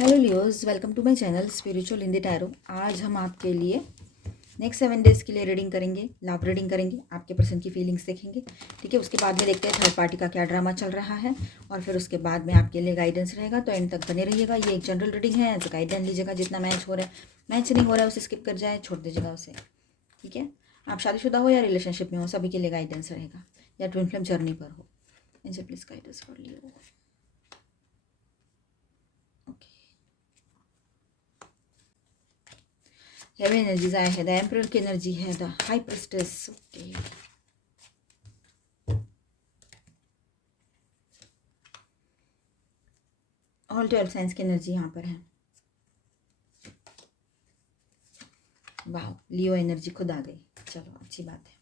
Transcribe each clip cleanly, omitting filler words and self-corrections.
Hello Leos, welcome to my channel spiritual in the tarot. आज हम आपके लिए नेक्स्ट 7 डेज़ के लिए रीडिंग करेंगे, लव रीडिंग करेंगे, आपके पर्सन की फीलिंग्स देखेंगे। ठीक है, उसके बाद में देखते हैं थर्ड पार्टी का क्या ड्रामा चल रहा है और फिर उसके बाद में आपके लिए गाइडेंस रहेगा। तो एंड तक बने रहिएगा। ये एक जनरल रीडिंग है, एज गाइडेंस लीजिएगा। जितना मैच हो रहा है, मैच नहीं हो रहा है उसे स्किप कर जाए, छोड़ दीजिएगा उसे। ठीक है, आप शादीशुदा हो या रिलेशनशिप में हो, सभी के लिए गाइडेंस रहेगा, या ट्विन फ्लेम जर्नी पर हो। इनसे please guidance for Leo. Heavy energies आए हैं। द एम्परर की एनर्जी है, the high priestess. Okay, all 12 science की एनर्जी यहाँ पर है। वाह, लियो एनर्जी खुद आ गई। चलो, अच्छी बात है।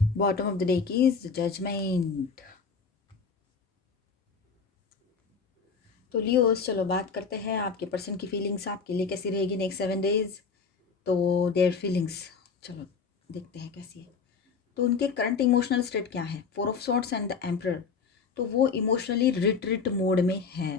बॉटम ऑफ द डे की इज जजमेंट। तो लियोस, चलो बात करते हैं आपके पर्सन की फीलिंग्स आपके लिए कैसी रहेगी नेक्स्ट 7 डेज। तो देयर फीलिंग्स, चलो देखते हैं कैसी है। तो उनके करंट इमोशनल स्टेट क्या है? 4 of swords and the emperor. तो वो इमोशनली रिट्रीट मोड में है।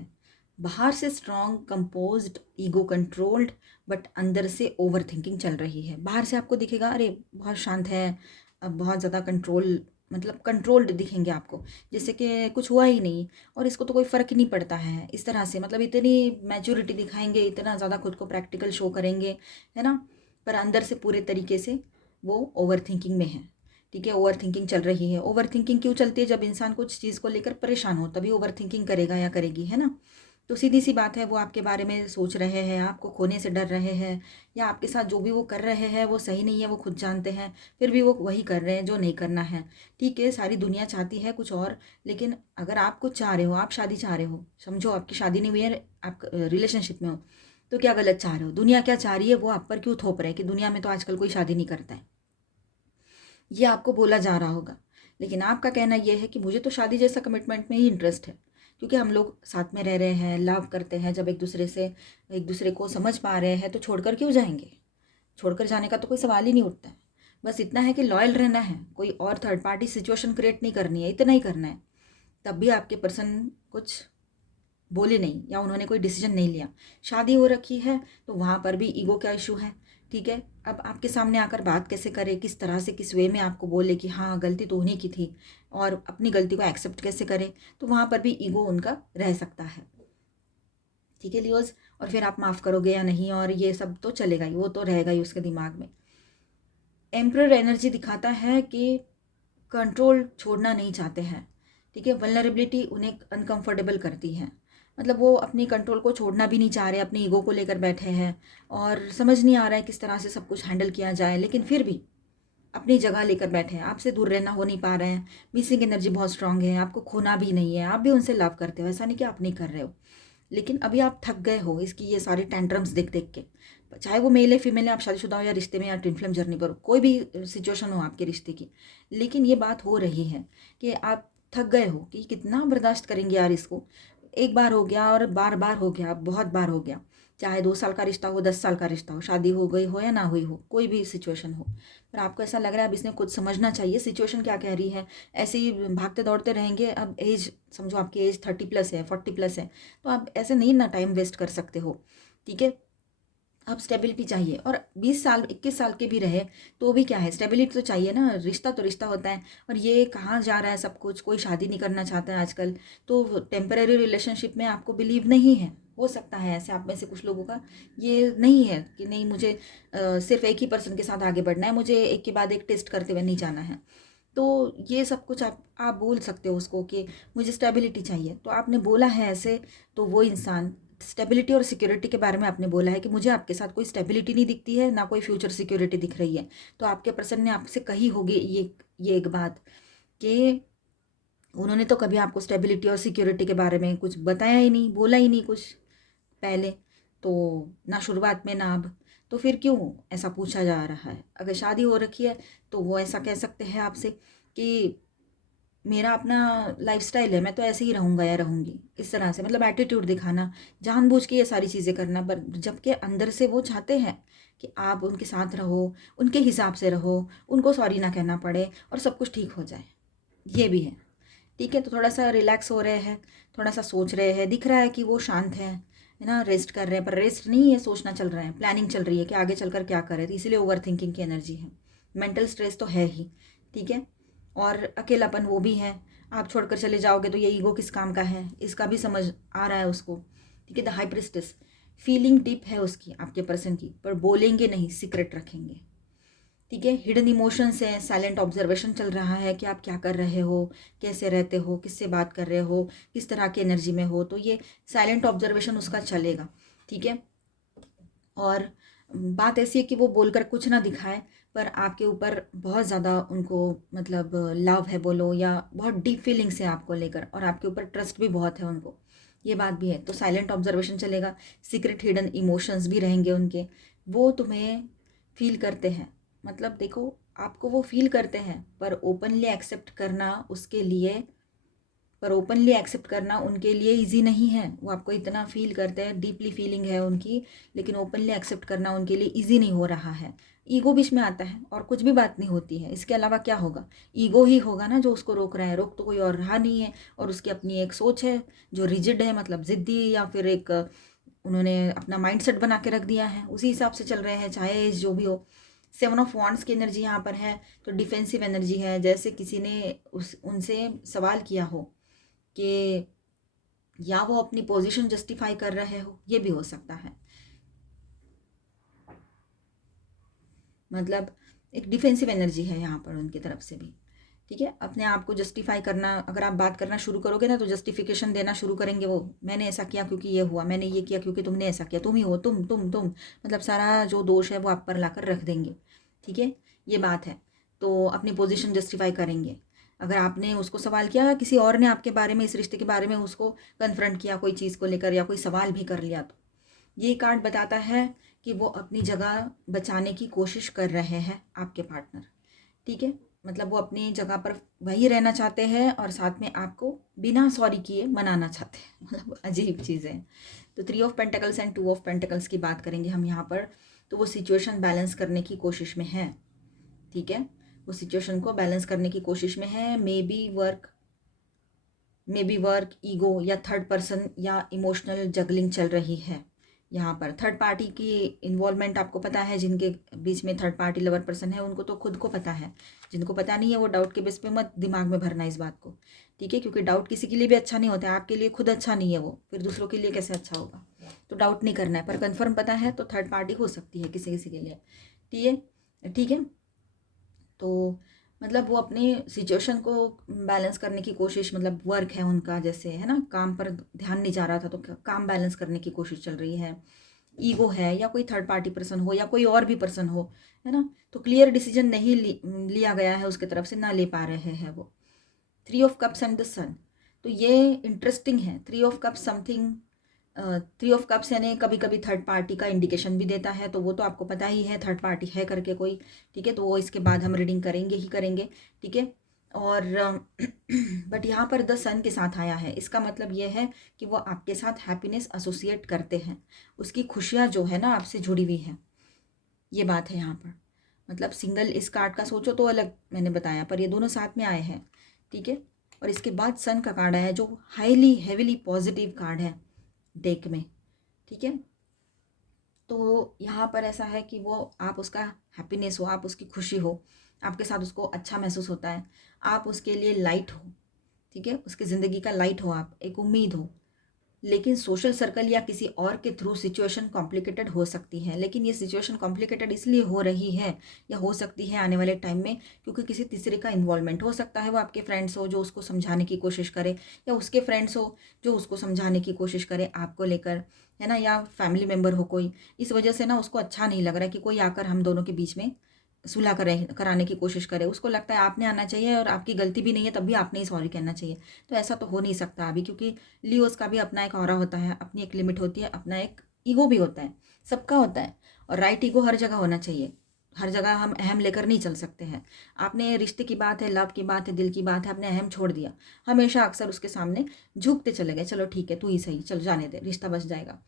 बाहर से strong, composed, ego controlled, but अंदर से ओवर थिंकिंग चल रही है। बाहर से आपको दिखेगा अरे बहुत शांत है, अब बहुत ज़्यादा कंट्रोल, मतलब कंट्रोल्ड दिखेंगे आपको, जैसे कि कुछ हुआ ही नहीं और इसको तो कोई फ़र्क ही नहीं पड़ता है, इस तरह से। मतलब इतनी मैच्योरिटी दिखाएंगे, इतना ज़्यादा खुद को प्रैक्टिकल शो करेंगे, है ना। पर अंदर से पूरे तरीके से वो ओवर थिंकिंग में है। ठीक है, ओवर थिंकिंग चल रही है। ओवर थिंकिंग क्यों चलती है? जब इंसान कुछ चीज़ को लेकर परेशान हो तभी ओवर थिंकिंग करेगा या करेगी, है ना। तो सीधी सी बात है, वो आपके बारे में सोच रहे हैं, आपको खोने से डर रहे हैं, या आपके साथ जो भी वो कर रहे हैं वो सही नहीं है, वो खुद जानते हैं, फिर भी वो वही कर रहे हैं जो नहीं करना है। ठीक है, सारी दुनिया चाहती है कुछ और, लेकिन अगर आप कुछ चाह रहे हो, आप शादी चाह रहे हो, समझो आपकी शादी नहीं हुई है, आप रिलेशनशिप में हो, तो क्या गलत चाह रहे हो? दुनिया क्या चाह रही है वो आप पर क्यों थोप रहे हैं कि दुनिया में तो आजकल कोई शादी नहीं करता है, ये आपको बोला जा रहा होगा। लेकिन आपका कहना यह है कि मुझे तो शादी जैसा कमिटमेंट में ही इंटरेस्ट है, क्योंकि हम लोग साथ में रह रहे हैं, लव करते हैं। जब एक दूसरे को समझ पा रहे हैं तो छोड़कर क्यों जाएंगे? छोड़कर जाने का तो कोई सवाल ही नहीं उठता है। बस इतना है कि लॉयल रहना है, कोई और थर्ड पार्टी सिचुएशन क्रिएट नहीं करनी है, इतना ही करना है। तब भी आपके पर्सन कुछ बोले नहीं या उन्होंने कोई डिसीजन नहीं लिया। शादी हो रखी है तो वहाँ पर भी ईगो का इशू है। ठीक है, अब आपके सामने आकर बात कैसे करे, किस तरह से, किस वे में आपको बोले कि हाँ गलती तो उन्हीं की थी, और अपनी गलती को एक्सेप्ट कैसे करे, तो वहाँ पर भी ईगो उनका रह सकता है। ठीक है लियोज, और फिर आप माफ़ करोगे या नहीं, और ये सब तो चलेगा ही, वो तो रहेगा ही उसके दिमाग में। एम्परर एनर्जी दिखाता है कि कंट्रोल छोड़ना नहीं चाहते हैं। ठीक है, वल्नरेबिलिटी उन्हें अनकंफर्टेबल करती है। मतलब वो अपनी कंट्रोल को छोड़ना भी नहीं चाह रहे, अपनी ईगो को लेकर बैठे हैं और समझ नहीं आ रहा है किस तरह से सब कुछ हैंडल किया जाए, लेकिन फिर भी अपनी जगह लेकर बैठे हैं। आपसे दूर रहना हो नहीं पा रहे हैं। मिसिंग एनर्जी बहुत स्ट्रांग है, आपको खोना भी नहीं है, आप भी उनसे लव करते हो, ऐसा नहीं कि आप नहीं कर रहे हो। लेकिन अभी आप थक गए हो इसकी ये सारी टेंट्रम्स देख देख के। चाहे वो मेल है फीमेल है, आप शादीशुदा हो या रिश्ते में या ट्विन फ्लेम जर्नी पर हो, कोई भी सिचुएशन हो आपके रिश्ते की, लेकिन ये बात हो रही है कि आप थक गए हो कि कितना बर्दाश्त करेंगे यार इसको। एक बार हो गया और बार बार हो गया, बहुत बार हो गया। चाहे 2 साल का रिश्ता हो, 10 साल का रिश्ता हो, शादी हो गई हो या ना हुई हो, कोई भी सिचुएशन हो, पर आपको ऐसा लग रहा है अब इसने कुछ समझना चाहिए, सिचुएशन क्या कह रही है। ऐसे ही भागते दौड़ते रहेंगे। अब एज समझो आपकी एज 30+ है, 40+ है, तो आप ऐसे नहीं ना टाइम वेस्ट कर सकते हो। ठीक है, अब स्टेबिलिटी चाहिए, और 20 साल 21 साल के भी रहे तो भी क्या है, स्टेबिलिटी तो चाहिए ना। रिश्ता तो रिश्ता होता है, और ये कहाँ जा रहा है सब कुछ, कोई शादी नहीं करना चाहता है आजकल। तो टेम्परेरी रिलेशनशिप में आपको बिलीव नहीं है, हो सकता है ऐसे आप में से कुछ लोगों का ये नहीं है कि नहीं मुझे सिर्फ एक ही पर्सन के साथ आगे बढ़ना है, मुझे एक के बाद एक टेस्ट करते हुए नहीं जाना है। तो ये सब कुछ आप बोल सकते हो उसको कि मुझे स्टेबिलिटी चाहिए, तो आपने बोला है ऐसे। तो वो इंसान स्टेबिलिटी और सिक्योरिटी के बारे में आपने बोला है कि मुझे आपके साथ कोई स्टेबिलिटी नहीं दिखती है, ना कोई फ्यूचर सिक्योरिटी दिख रही है। तो आपके पर्सन ने आपसे कही होगी ये एक बात कि उन्होंने तो कभी आपको स्टेबिलिटी और सिक्योरिटी के बारे में कुछ बताया ही नहीं, बोला ही नहीं कुछ पहले, तो ना शुरुआत में ना अब। तो फिर क्यों ऐसा पूछा जा रहा है? अगर शादी हो रखी है तो वो ऐसा कह सकते हैं आपसे कि मेरा अपना लाइफस्टाइल है, मैं तो ऐसे ही रहूँगा या रहूँगी, इस तरह से। मतलब एटीट्यूड दिखाना, जानबूझ के ये सारी चीज़ें करना, पर जबकि अंदर से वो चाहते हैं कि आप उनके साथ रहो, उनके हिसाब से रहो, उनको सॉरी ना कहना पड़े और सब कुछ ठीक हो जाए। ये भी है। ठीक है। तो थोड़ा सा रिलैक्स हो रहे हैं, थोड़ा सा सोच रहे हैं, दिख रहा है कि वो शांत है ना, रेस्ट कर रहे हैं, पर रेस्ट नहीं है, सोचना चल रहा है, प्लानिंग चल रही है कि आगे चलकर क्या करें, तो इसीलिए ओवर थिंकिंग की एनर्जी है। मेंटल स्ट्रेस तो है ही, ठीक है। और अकेलापन वो भी है, आप छोड़कर चले जाओगे तो ये ईगो किस काम का है, इसका भी समझ आ रहा है उसको, ठीक है। The high priestess, feeling deep है उसकी, आपके पर्सन की, पर बोलेंगे नहीं, सीक्रेट रखेंगे, ठीक है। हिडन इमोशंस हैं, साइलेंट ऑब्जर्वेशन चल रहा है कि आप क्या कर रहे हो, कैसे रहते हो, किससे बात कर रहे हो, किस तरह की एनर्जी में हो, तो ये साइलेंट ऑब्जर्वेशन उसका चलेगा, ठीक है। और बात ऐसी है कि वो बोलकर कुछ ना दिखाए, पर आपके ऊपर बहुत ज़्यादा उनको मतलब लव है बोलो, या बहुत डीप फीलिंग्स है आपको लेकर, और आपके ऊपर ट्रस्ट भी बहुत है उनको, ये बात भी है। तो साइलेंट ऑब्जर्वेशन चलेगा, सीक्रेट हिडन इमोशंस भी रहेंगे उनके, वो तुम्हें फील करते हैं, मतलब देखो आपको वो फील करते हैं, पर ओपनली एक्सेप्ट करना उनके लिए इजी नहीं है। वो आपको इतना फील करते हैं, डीपली फीलिंग है उनकी, लेकिन ओपनली एक्सेप्ट करना उनके लिए इजी नहीं हो रहा है। ईगो बीच में आता है और कुछ भी बात नहीं होती है, इसके अलावा क्या होगा, ईगो ही होगा ना जो उसको रोक रहा है, रोक तो कोई और रहा नहीं है, और उसकी अपनी एक सोच है जो रिजिड है, मतलब ज़िद्दी, या फिर एक उन्होंने अपना माइंडसेट बना के रख दिया है, उसी हिसाब से चल रहे हैं, चाहे एज जो भी हो। 7 ऑफ वांड्स की एनर्जी यहाँ पर है, तो डिफेंसिव एनर्जी है, जैसे किसी ने उनसे सवाल किया हो कि, या वो अपनी पोजीशन जस्टिफाई कर रहे हो, ये भी हो सकता है, मतलब एक डिफेंसिव एनर्जी है यहाँ पर उनकी तरफ से भी, ठीक है। अपने आप को जस्टिफाई करना, अगर आप बात करना शुरू करोगे ना तो जस्टिफिकेशन देना शुरू करेंगे वो, मैंने ऐसा किया क्योंकि ये हुआ, मैंने ये किया क्योंकि तुमने ऐसा किया, तुम ही हो, तुम मतलब सारा जो दोष है वो आप पर लाकर रख देंगे, ठीक है, ये बात है। तो अपनी पोजीशन जस्टिफाई करेंगे। अगर आपने उसको सवाल किया, किसी और ने आपके बारे में, इस रिश्ते के बारे में उसको कन्फ्रंट किया कोई चीज़ को लेकर, या कोई सवाल भी कर लिया, तो ये कार्ड बताता है कि वो अपनी जगह बचाने की कोशिश कर रहे हैं आपके पार्टनर, ठीक है। मतलब वो अपनी जगह पर वही रहना चाहते हैं, और साथ में आपको बिना सॉरी किए मनाना चाहते हैं, मतलब अजीब चीज़ें। तो 3 of pentacles and 2 of pentacles की बात करेंगे हम यहाँ पर, तो वो सिचुएशन बैलेंस करने की कोशिश में है, ठीक है। वो सिचुएशन को बैलेंस करने की कोशिश में है, मे बी वर्क, ईगो, या थर्ड पर्सन, या इमोशनल जगलिंग चल रही है यहाँ पर। थर्ड पार्टी की इन्वॉल्वमेंट आपको पता है, जिनके बीच में थर्ड पार्टी लवर पर्सन है उनको तो खुद को पता है, जिनको पता नहीं है वो डाउट के बेस पे मत दिमाग में भरना इस बात को, ठीक है, क्योंकि डाउट किसी के लिए भी अच्छा नहीं होता है, आपके लिए खुद अच्छा नहीं है वो, फिर दूसरों के लिए कैसे अच्छा होगा। तो डाउट नहीं करना है, पर कन्फर्म पता है तो थर्ड पार्टी हो सकती है किसी किसी के लिए, ठीक है, ठीक है। तो मतलब वो अपनी सिचुएशन को बैलेंस करने की कोशिश, मतलब वर्क है उनका, जैसे है ना, काम पर ध्यान नहीं जा रहा था तो काम बैलेंस करने की कोशिश चल रही है। ईगो है, या कोई थर्ड पार्टी पर्सन हो, या कोई और भी पर्सन हो, है ना, तो क्लियर डिसीजन नहीं लिया गया है उसके तरफ से, ना ले पा रहे हैं वो। 3 ऑफ कप्स एंड द सन, तो ये इंटरेस्टिंग है। 3 of cups something, 3 of cups यानी कभी कभी थर्ड पार्टी का इंडिकेशन भी देता है, तो वो तो आपको पता ही है थर्ड पार्टी है करके कोई, ठीक है। तो वो इसके बाद हम रीडिंग करेंगे ही करेंगे, ठीक है। और बट यहाँ पर द सन के साथ आया है, इसका मतलब ये है कि वो आपके साथ हैप्पीनेस एसोसिएट करते हैं, उसकी खुशियाँ जो है ना आपसे जुड़ी हुई है, ये बात है यहाँ पर। मतलब सिंगल इस कार्ड का सोचो तो अलग मैंने बताया, पर ये दोनों साथ में आए हैं, ठीक है। और इसके बाद सन का कार्ड आया है, जो हाईली हेविली पॉजिटिव कार्ड है डेक में, ठीक है। तो यहाँ पर ऐसा है कि वो, आप उसका हैप्पीनेस हो, आप उसकी खुशी हो, आपके साथ उसको अच्छा महसूस होता है, आप उसके लिए लाइट हो, ठीक है, उसकी ज़िंदगी का लाइट हो, आप एक उम्मीद हो। लेकिन सोशल सर्कल या किसी और के थ्रू सिचुएशन कॉम्प्लिकेटेड हो सकती है, लेकिन ये सिचुएशन कॉम्प्लिकेटेड इसलिए हो रही है, या हो सकती है आने वाले टाइम में, क्योंकि किसी तीसरे का इन्वॉल्वमेंट हो सकता है। वो आपके फ्रेंड्स हो जो उसको समझाने की कोशिश करे, या उसके फ्रेंड्स हो जो उसको समझाने की कोशिश करे आपको लेकर, है ना, या फैमिली मेम्बर हो कोई, इस वजह से ना उसको अच्छा नहीं लग रहा है कि कोई आकर हम दोनों के बीच में सुलह कराने की कोशिश करे। उसको लगता है आपने आना चाहिए, और आपकी गलती भी नहीं है तब भी आपने ही सॉरी कहना चाहिए। तो ऐसा तो हो नहीं सकता अभी, क्योंकि लियोस का भी अपना एक ऑरा होता है, अपनी एक लिमिट होती है, अपना एक ईगो भी होता है, सबका होता है। और राइट ईगो हर जगह होना चाहिए, हर जगह हम अहम लेकर नहीं चल सकते हैं। आपने रिश्ते की बात है, लव की बात है, दिल की बात है, आपने अहम छोड़ दिया, हमेशा अक्सर उसके सामने झुकते चले गए, चलो ठीक है तू ही सही, चल जाने दे, रिश्ता बच जाएगा।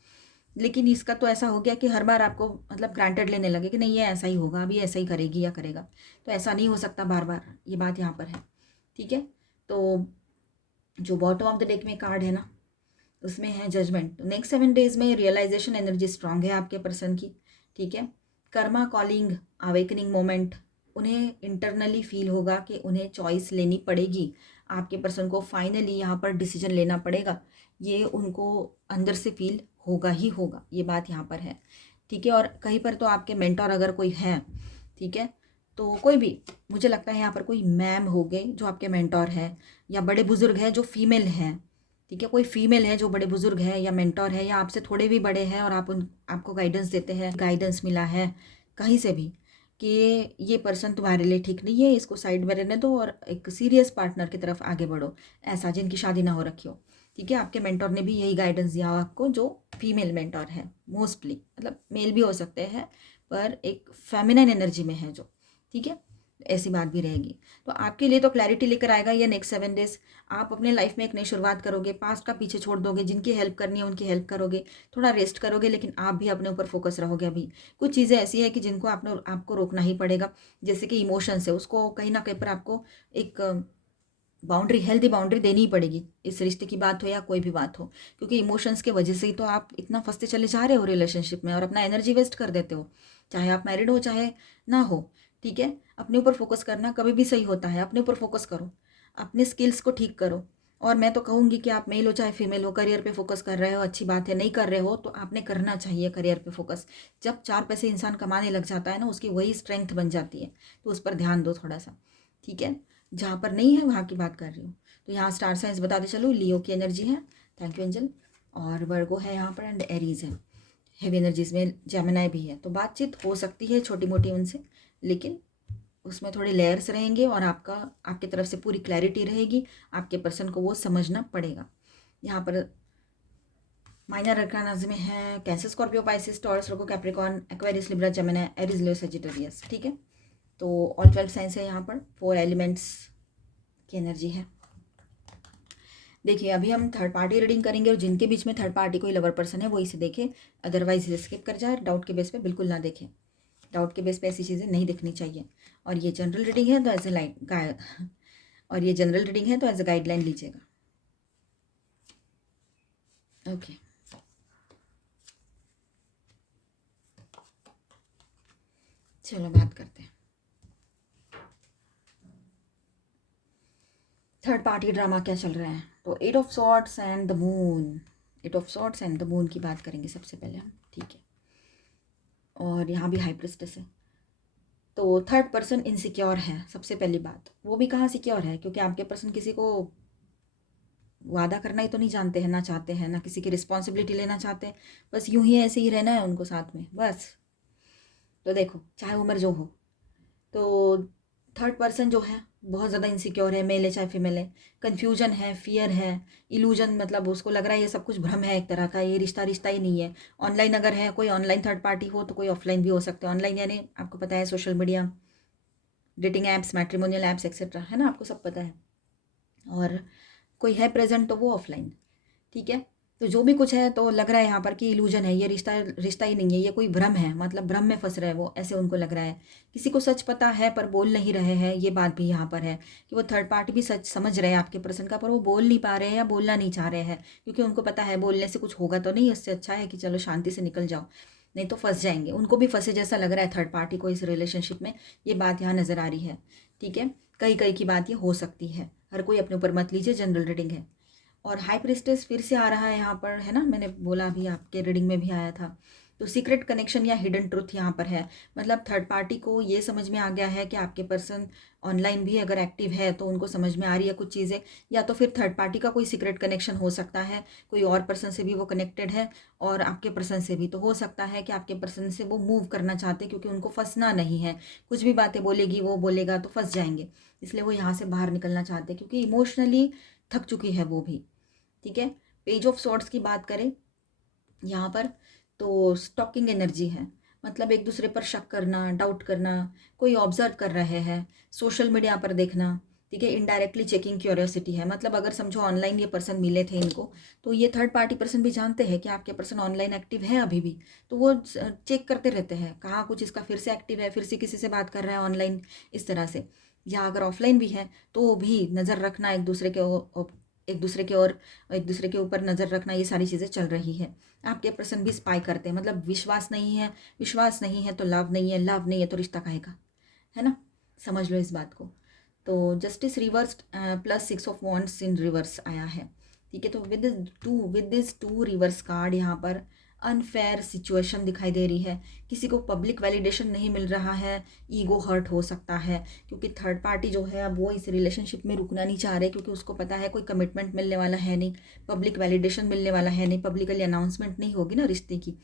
लेकिन इसका तो ऐसा हो गया कि हर बार आपको मतलब ग्रांटेड लेने लगे कि नहीं ये ऐसा ही होगा, अभी ऐसा ही करेगी या करेगा, तो ऐसा नहीं हो सकता बार बार, ये बात यहाँ पर है, ठीक है। तो जो बॉटम ऑफ द डेक में कार्ड है ना, उसमें है जजमेंट। तो नेक्स्ट 7 डेज में रियलाइजेशन एनर्जी स्ट्रांग है आपके पर्सन की, ठीक है। कर्मा कॉलिंग, अवेकनिंग मोमेंट, उन्हें इंटरनली फील होगा कि उन्हें चॉइस लेनी पड़ेगी, आपके पर्सन को फाइनली यहाँ पर डिसीजन लेना पड़ेगा, ये उनको अंदर से फील होगा ही होगा, ये बात यहाँ पर है, ठीक है। और कहीं पर तो आपके मेंटोर अगर कोई है, ठीक है, तो कोई भी, मुझे लगता है यहाँ पर कोई मैम हो गए जो आपके मेंटोर है, या बड़े बुजुर्ग हैं जो फीमेल हैं, ठीक है, कोई फीमेल है जो बड़े बुजुर्ग है या मेंटोर है, या आपसे थोड़े भी बड़े हैं और आपको गाइडेंस देते हैं, गाइडेंस मिला है कहीं से भी कि ये पर्सन तुम्हारे लिए ठीक नहीं है, इसको साइड में रहने दो और एक सीरियस पार्टनर की तरफ आगे बढ़ो, ऐसा जिनकी शादी ना हो रखी हो, ठीक है। आपके मेंटोर ने भी यही गाइडेंस दिया हो आपको, जो फीमेल मेंटोर है मोस्टली, मतलब मेल भी हो सकते हैं पर एक फेमिनिन एनर्जी में है जो, ठीक है, ऐसी बात भी रहेगी। तो आपके लिए तो क्लैरिटी लेकर आएगा ये नेक्स्ट 7 डेज। आप अपने लाइफ में एक नई शुरुआत करोगे, पास्ट का पीछे छोड़ दोगे, जिनकी हेल्प करनी है उनकी हेल्प करोगे, थोड़ा रेस्ट करोगे, लेकिन आप भी अपने ऊपर फोकस रहोगे। अभी कुछ चीज़ें ऐसी है कि जिनको आपको रोकना ही पड़ेगा, जैसे कि इमोशंस है, उसको कहीं ना कहीं पर आपको एक बाउंड्री, हेल्दी बाउंड्री देनी ही पड़ेगी, इस रिश्ते की बात हो या कोई भी बात हो, क्योंकि इमोशंस के वजह से ही तो आप इतना फंसते चले जा रहे हो रिलेशनशिप में और अपना एनर्जी वेस्ट कर देते हो, चाहे आप मैरिड हो चाहे ना हो, ठीक है। अपने ऊपर फोकस करना कभी भी सही होता है, अपने ऊपर फोकस करो, अपने स्किल्स को ठीक करो। और मैं तो कहूँगी कि आप मेल हो चाहे फीमेल हो, करियर पे फोकस कर रहे हो अच्छी बात है, नहीं कर रहे हो तो आपने करना चाहिए करियर पे फोकस। जब 4 पैसे इंसान कमाने लग जाता है ना, उसकी वही स्ट्रेंथ बन जाती है, तो उस पर ध्यान दो थोड़ा सा, ठीक है। जहाँ पर नहीं है वहाँ की बात कर रही हूँ। तो यहाँ स्टार साइंस बताते चलो, लियो की एनर्जी है, थैंक यू एंजल, और वर्गो है यहाँ पर, एंड एरीज है, हेवी एनर्जीज में जेमिनाई भी है। तो बातचीत हो सकती है छोटी मोटी उनसे, लेकिन उसमें थोड़े लेयर्स रहेंगे और आपके तरफ से पूरी क्लैरिटी रहेगी, आपके पर्सन को वो समझना पड़ेगा। यहाँ पर माइनर अरकानाज में है Cancer, Scorpio, Pisces, Taurus, Virgo, Capricorn, Aquarius, Libra, Gemini, Aries, Leo, Sagittarius, ठीक है। तो ऑल 12 साइंस है यहाँ पर, 4 एलिमेंट्स की एनर्जी है। देखिए अभी हम थर्ड पार्टी रीडिंग करेंगे, और जिनके बीच में थर्ड पार्टी कोई लवर पर्सन है वो इसे देखे, अदरवाइज इसे स्किप कर जाए, डाउट के बेस पे बिल्कुल ना देखें, डाउट के बेस पे ऐसी चीज़ें नहीं देखनी चाहिए। और ये जनरल रीडिंग है तो एज ए लाइन और ये जनरल रीडिंग है तो एज ए गाइडलाइन लीजिएगा, ओके। चलो बात करते हैं थर्ड पार्टी ड्रामा क्या चल रहा है। तो 8 of swords and the moon, 8 of swords and the moon की बात करेंगे सबसे पहले हम, ठीक है। और यहाँ भी हाई प्रिस्टेस है। तो थर्ड पर्सन इनसिक्योर है, सबसे पहली बात, वो भी कहाँ सिक्योर है, क्योंकि आपके पर्सन किसी को वादा करना ही तो नहीं जानते हैं, ना चाहते हैं, ना किसी की रिस्पॉन्सिबिलिटी लेना चाहते हैं, बस यूं ही ऐसे ही रहना है उनको साथ में बस। तो देखो चाहे उम्र जो हो, तो थर्ड पर्सन जो है बहुत ज़्यादा इनसिक्योर है, मेल है चाहे फीमेल है, कन्फ्यूजन है, फियर है, इल्यूजन, मतलब उसको लग रहा है ये सब कुछ भ्रम है एक तरह का, ये रिश्ता रिश्ता ही नहीं है। ऑनलाइन अगर है कोई, ऑनलाइन थर्ड पार्टी हो, तो कोई ऑफलाइन भी हो सकते हैं। ऑनलाइन यानी आपको पता है social media, dating apps, matrimonial apps etcetera, है ना, आपको सब पता है। और कोई है प्रेजेंट तो वो ऑफलाइन, ठीक है। तो जो भी कुछ है तो लग रहा है यहाँ पर कि इल्यूजन है, ये रिश्ता रिश्ता ही नहीं है, ये कोई भ्रम है, मतलब भ्रम में फंस रहे हैं वो, ऐसे उनको लग रहा है। किसी को सच पता है पर बोल नहीं रहे हैं, ये बात भी यहाँ पर है कि वो थर्ड पार्टी भी सच समझ रहे हैं आपके पर्सन का, पर वो बोल नहीं पा रहे हैं या बोलना नहीं चाह रहे हैं, क्योंकि उनको पता है बोलने से कुछ होगा तो नहीं, इससे अच्छा है कि चलो शांति से निकल जाओ, नहीं तो फंस जाएंगे। उनको भी फंसे जैसा लग रहा है थर्ड पार्टी को इस रिलेशनशिप में, ये बात यहाँ नज़र आ रही है, ठीक है। कई कई की बात ये हो सकती है, हर कोई अपने ऊपर मत लीजिए, जनरल रीडिंग है। और हाई प्रिस्टेस फिर से आ रहा है यहाँ पर, है ना, मैंने बोला अभी आपके रीडिंग में भी आया था। तो सीक्रेट कनेक्शन या हिडन ट्रुथ यहाँ पर है, मतलब थर्ड पार्टी को ये समझ में आ गया है कि आपके पर्सन ऑनलाइन भी अगर एक्टिव है तो उनको समझ में आ रही है कुछ चीज़ें, या तो फिर थर्ड पार्टी का कोई सीक्रेट कनेक्शन हो सकता है, कोई और पर्सन से भी वो कनेक्टेड है, और आपके पर्सन से भी। तो हो सकता है कि आपके पर्सन से वो मूव करना चाहते, क्योंकि उनको फंसना नहीं है, कुछ भी बातें बोलेगी वो बोलेगा तो फंस जाएंगे, इसलिए वो यहाँ से बाहर निकलना चाहते, क्योंकि इमोशनली थक चुकी है वो भी, ठीक है। पेज ऑफ सॉर्ड्स की बात करें यहाँ पर, तो स्टॉकिंग एनर्जी है, मतलब एक दूसरे पर शक करना, डाउट करना, कोई ऑब्जर्व कर रहे हैं, सोशल मीडिया पर देखना, ठीक है। इनडायरेक्टली चेकिंग क्यूरियोसिटी है, मतलब अगर समझो ऑनलाइन ये पर्सन मिले थे इनको, तो ये थर्ड पार्टी पर्सन भी जानते हैं कि आपके पर्सन ऑनलाइन एक्टिव है अभी भी, तो वो चेक करते रहते हैं कहाँ कुछ इसका फिर से एक्टिव है, फिर से किसी से बात कर रहा है ऑनलाइन, इस तरह से। या अगर ऑफलाइन भी है तो भी नज़र रखना एक दूसरे के एक दूसरे के और एक दूसरे के ऊपर नज़र रखना, ये सारी चीज़ें चल रही है। आपके पर्सन भी स्पाई करते हैं, मतलब विश्वास नहीं है तो लव नहीं है, लव नहीं है तो रिश्ता काहे का, है ना, समझ लो इस बात को। तो justice reverse plus 6 of wands in reverse आया है, ठीक है। तो with this two reverse card यहाँ पर अनफेयर सिचुएशन दिखाई दे रही है। किसी को पब्लिक वैलिडेशन नहीं मिल रहा है, ईगो हर्ट हो सकता है, क्योंकि थर्ड पार्टी जो है अब वो इस रिलेशनशिप में रुकना नहीं चाह रहे, क्योंकि उसको पता है कोई कमिटमेंट मिलने वाला है नहीं, पब्लिक वैलिडेशन मिलने वाला है नहीं, पब्लिकली अनाउंसमेंट नहीं होगी ना रिश्ते की।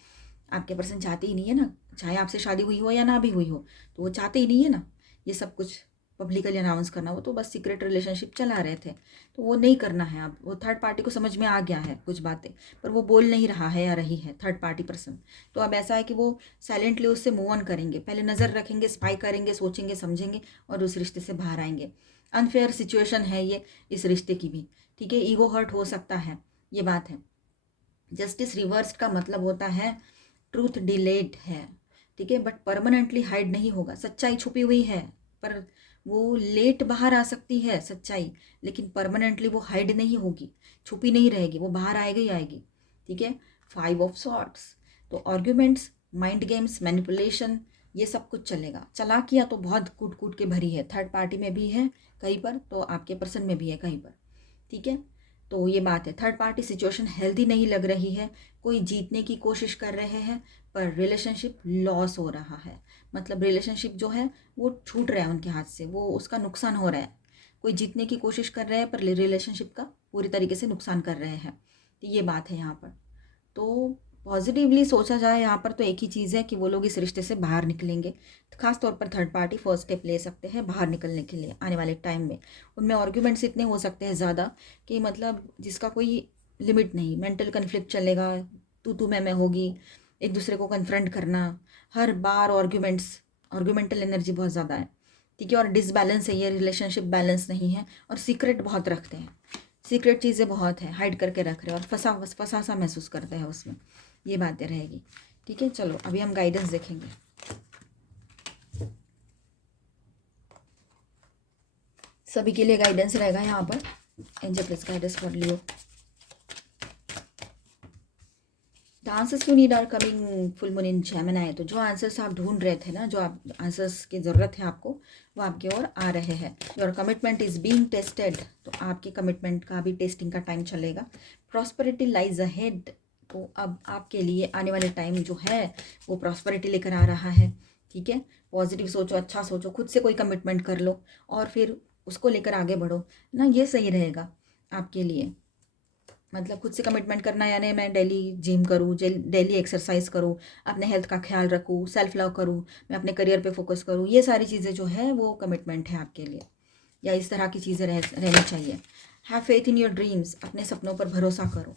आपके पर्सन चाहते ही नहीं है ना, चाहे आपसे शादी हुई हो या ना भी हुई हो, तो वो चाहते ही नहीं है ना ये सब कुछ पब्लिकली अनाउंस करना। वो तो बस सीक्रेट रिलेशनशिप चला रहे थे, तो वो नहीं करना है। अब वो थर्ड पार्टी को समझ में आ गया है कुछ बातें, पर वो बोल नहीं रहा है या रही है थर्ड पार्टी पर्सन। तो अब ऐसा है कि वो साइलेंटली उससे मूव ऑन करेंगे, पहले नज़र रखेंगे, स्पाई करेंगे, सोचेंगे समझेंगे और उस रिश्ते से बाहर आएंगे। अनफेयर सिचुएशन है ये इस रिश्ते की भी, ठीक है। ईगो हर्ट हो सकता है, ये बात है। जस्टिस रिवर्स का मतलब होता है ट्रूथ डिलेड है, ठीक है, बट परमानेंटली हाइड नहीं होगा। सच्चाई छुपी हुई है, पर वो लेट बाहर आ सकती है सच्चाई, लेकिन परमानेंटली वो हाइड नहीं होगी, छुपी नहीं रहेगी, वो बाहर आएगी ही आएगी, ठीक है। 5 ऑफ सॉर्ट्स, तो आर्ग्यूमेंट्स, माइंड गेम्स, मैनिपुलेशन, ये सब कुछ चलेगा। चालाकियाँ तो बहुत कूट कूट के भरी है, थर्ड पार्टी में भी है कहीं पर, तो आपके पर्सन में भी है कहीं पर, ठीक है। तो ये बात है, थर्ड पार्टी सिचुएशन हेल्दी नहीं लग रही है। कोई जीतने की कोशिश कर रहे हैं पर रिलेशनशिप लॉस हो रहा है, मतलब रिलेशनशिप जो है वो छूट रहा है उनके हाथ से, वो उसका नुकसान हो रहा है। कोई जीतने की कोशिश कर रहे हैं पर रिलेशनशिप का पूरी तरीके से नुकसान कर रहे हैं, तो ये बात है यहाँ पर। तो पॉजिटिवली सोचा जाए यहाँ पर तो एक ही चीज़ है कि वो लोग इस रिश्ते से बाहर निकलेंगे। खास तौर पर थर्ड पार्टी फर्स्ट स्टेप ले सकते हैं बाहर निकलने के लिए आने वाले टाइम में। उनमें आर्ग्यूमेंट्स इतने हो सकते हैं ज़्यादा कि मतलब जिसका कोई लिमिट नहीं, मेंटल कन्फ्लिक्ट चलेगा, तू मैं होगी, एक दूसरे को कन्फ्रंट करना, हर बार आर्ग्यूमेंटल एनर्जी बहुत ज़्यादा है, ठीक है। और डिसबैलेंस है ये रिलेशनशिप, बैलेंस नहीं है, और सीक्रेट बहुत रखते हैं, सीक्रेट चीज़ें बहुत है, हाइड करके रख रहे हैं और फंसा सा महसूस करते हैं उसमें, ये बातें रहेगी, ठीक है। चलो अभी हम गाइडेंस देखेंगे। सभी के लिए गाइडेंस रहेगा यहाँ पर। Angel please guidance for Leo. The answers you need are coming full moon in Gemini. तो जो आंसर्स आप ढूंढ रहे थे ना, जो आप आंसर्स की ज़रूरत है आपको, वो आपकी ओर आ रहे हैं। Your commitment is being tested, तो आपके कमिटमेंट का भी टेस्टिंग का टाइम चलेगा। प्रॉस्पेरिटी लाइज अहेड, तो अब आपके लिए आने वाले टाइम जो है वो प्रॉस्पेरिटी लेकर आ रहा है, ठीक है। पॉजिटिव सोचो, अच्छा सोचो, खुद से कोई कमिटमेंट कर लो और फिर उसको लेकर आगे बढ़ो ना, ये सही रहेगा आपके लिए। मतलब खुद से कमिटमेंट करना यानी मैं डेली जिम करूँ, डेली एक्सरसाइज करूँ, अपने हेल्थ का ख्याल रखूँ, सेल्फ लव करूँ, मैं अपने करियर पे फोकस करूँ, ये सारी चीज़ें जो है वो कमिटमेंट है आपके लिए, या इस तरह की चीज़ें रहनी चाहिए। Have faith in your dreams, अपने सपनों पर भरोसा करो,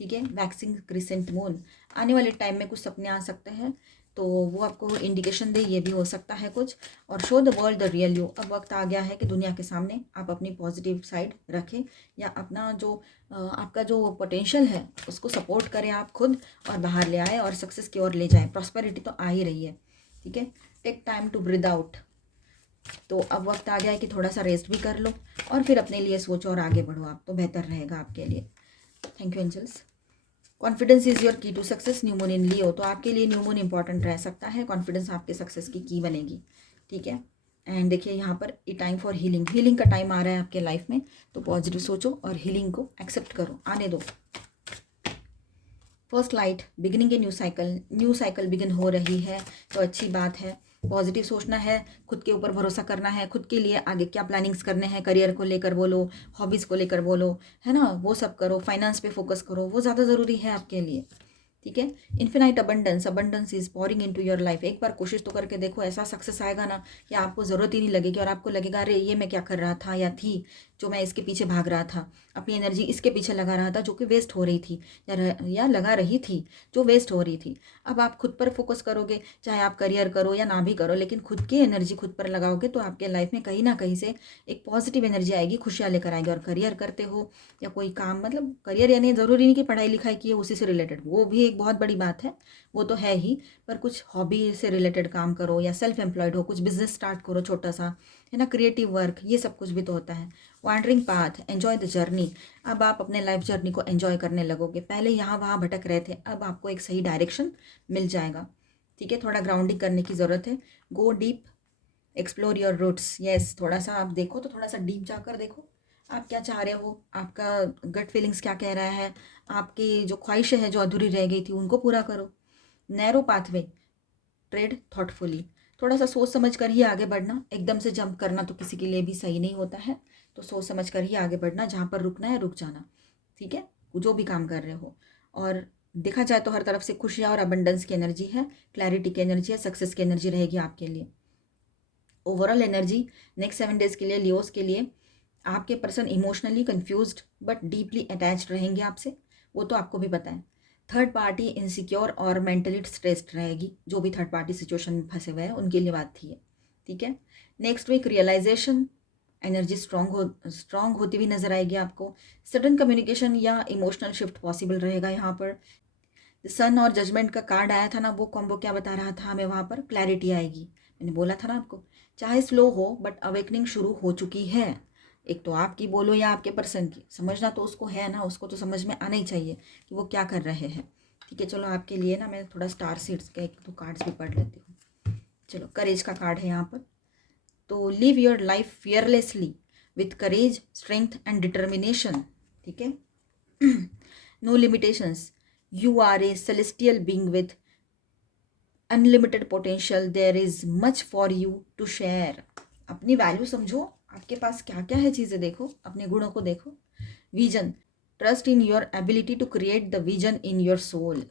ठीक है। वैक्सिंग क्रिसेंट मून, आने वाले टाइम में कुछ सपने आ सकते हैं, तो वो आपको इंडिकेशन दे, ये भी हो सकता है कुछ। और show the world the real you, अब वक्त आ गया है कि दुनिया के सामने आप अपनी पॉजिटिव साइड रखें, या अपना जो आपका जो पोटेंशियल है उसको सपोर्ट करें आप खुद, और बाहर ले आए और सक्सेस की ओर ले जाएं। प्रॉस्पेरिटी तो आ ही रही है, ठीक है। Take time to breathe out, तो अब वक्त आ गया है कि थोड़ा सा रेस्ट भी कर लो और फिर अपने लिए सोचो और आगे बढ़ो, आप तो बेहतर रहेगा आपके लिए। Thank you angels. Confidence is your key to success, new moon in Leo, तो आपके लिए न्यू मून इंपॉर्टेंट रह सकता है, कॉन्फिडेंस आपके सक्सेस की बनेगी, ठीक है। एंड देखिए यहाँ पर ए टाइम फॉर हीलिंग का टाइम आ रहा है आपके लाइफ में, तो पॉजिटिव सोचो और हीलिंग को एक्सेप्ट करो, आने दो। First light, beginning a new cycle begin हो रही है, तो अच्छी बात है। पॉजिटिव सोचना है, खुद के ऊपर भरोसा करना है, खुद के लिए आगे क्या प्लानिंग्स करने हैं, करियर को लेकर बोलो, हॉबीज़ को लेकर बोलो, है ना, वो सब करो। फाइनेंस पे फोकस करो, वो ज़्यादा ज़रूरी है आपके लिए, ठीक है। Infinite abundance is pouring into your life, एक बार कोशिश तो करके देखो, ऐसा सक्सेस आएगा ना कि आपको ज़रूरत ही नहीं लगेगी और आपको लगेगा अरे ये मैं क्या कर रहा था या थी, जो मैं इसके पीछे भाग रहा था, अपनी एनर्जी इसके पीछे लगा रहा था जो कि वेस्ट हो रही थी, या लगा रही थी जो वेस्ट हो रही थी। अब आप खुद पर फोकस करोगे, चाहे आप करियर करो या ना भी करो, लेकिन खुद की एनर्जी खुद पर लगाओगे तो आपके लाइफ में कहीं ना कहीं से एक पॉजिटिव एनर्जी आएगी, खुशियाँ लेकर आएगी। और करियर करते हो या कोई काम, मतलब करियर यानी ज़रूरी नहीं कि पढ़ाई लिखाई की है उसी से रिलेटेड, वो भी एक बहुत बड़ी बात है, वो तो है ही, पर कुछ हॉबी से रिलेटेड काम करो या सेल्फ एम्प्लॉयड हो, कुछ बिजनेस स्टार्ट करो छोटा सा, है ना, क्रिएटिव वर्क, ये सब कुछ भी तो होता है। Wandering path, enjoy the journey. अब आप अपने लाइफ जर्नी को एन्जॉय करने लगोगे। पहले यहाँ वहाँ भटक रहे थे, अब आपको एक सही डायरेक्शन मिल जाएगा। ठीक है, थोड़ा ग्राउंडिंग करने की ज़रूरत है। Go deep, explore your roots. Yes, थोड़ा सा आप देखो, तो थोड़ा सा डीप जाकर देखो आप क्या चाह रहे हो, आपका गट फीलिंग्स क्या कह रहा है, आपकी जो ख्वाहिशें हैं जो अधूरी रह गई थी उनको पूरा करो। Narrow pathway, trade thoughtfully. थोड़ा सा सोच समझ कर ही आगे बढ़ना, एकदम से जंप करना तो किसी के लिए भी सही नहीं होता है। तो सोच समझ कर ही आगे बढ़ना, जहाँ पर रुकना है रुक जाना। ठीक है, जो भी काम कर रहे हो। और देखा जाए तो हर तरफ से खुशियाँ और अबंडेंस की एनर्जी है, क्लैरिटी की एनर्जी है, सक्सेस की एनर्जी रहेगी आपके लिए। ओवरऑल एनर्जी नेक्स्ट 7 डेज के लिए लियोस के लिए, आपके person emotionally confused but deeply attached रहेंगे आपसे, वो तो आपको भी पता है। थर्ड पार्टी इनसिक्योर और मेंटली स्ट्रेस्ड रहेगी, जो भी थर्ड पार्टी सिचुएशन में फंसे हुए हैं उनके लिए बात थी ये। ठीक है, next week realisation, energy strong होती हुई नजर आएगी आपको। सडन कम्युनिकेशन या इमोशनल शिफ्ट पॉसिबल रहेगा यहाँ पर। सन और जजमेंट का कार्ड आया था ना, वो कॉम्बो क्या बता रहा था हमें, वहाँ पर क्लैरिटी आएगी। मैंने बोला था ना आपको, चाहे स्लो हो बट अवेकनिंग शुरू हो चुकी है। एक तो आपकी बोलो या आपके पर्सन की, समझना तो उसको है ना, उसको तो समझ में आना ही चाहिए कि वो क्या कर रहे हैं। ठीक है, चलो आपके लिए ना मैं थोड़ा स्टार सीड्स के 1-2 कार्ड्स भी पढ़ लेती हूँ। चलो, करेज का कार्ड है यहाँ पर। तो live your life fearlessly with courage, strength and determination. ठीक है, no limitations, you are a celestial being with unlimited potential, there is much for you to share। अपनी वैल्यू समझो, आपके पास क्या क्या है चीज़ें देखो, अपने गुणों को देखो। Vision, trust in your ability to create the vision in your soul.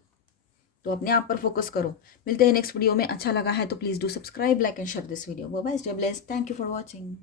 तो अपने आप पर फोकस करो। मिलते हैं नेक्स्ट वीडियो में। अच्छा लगा है तो please do subscribe, like and share this video. Bye bye, stay blessed, thank you for watching.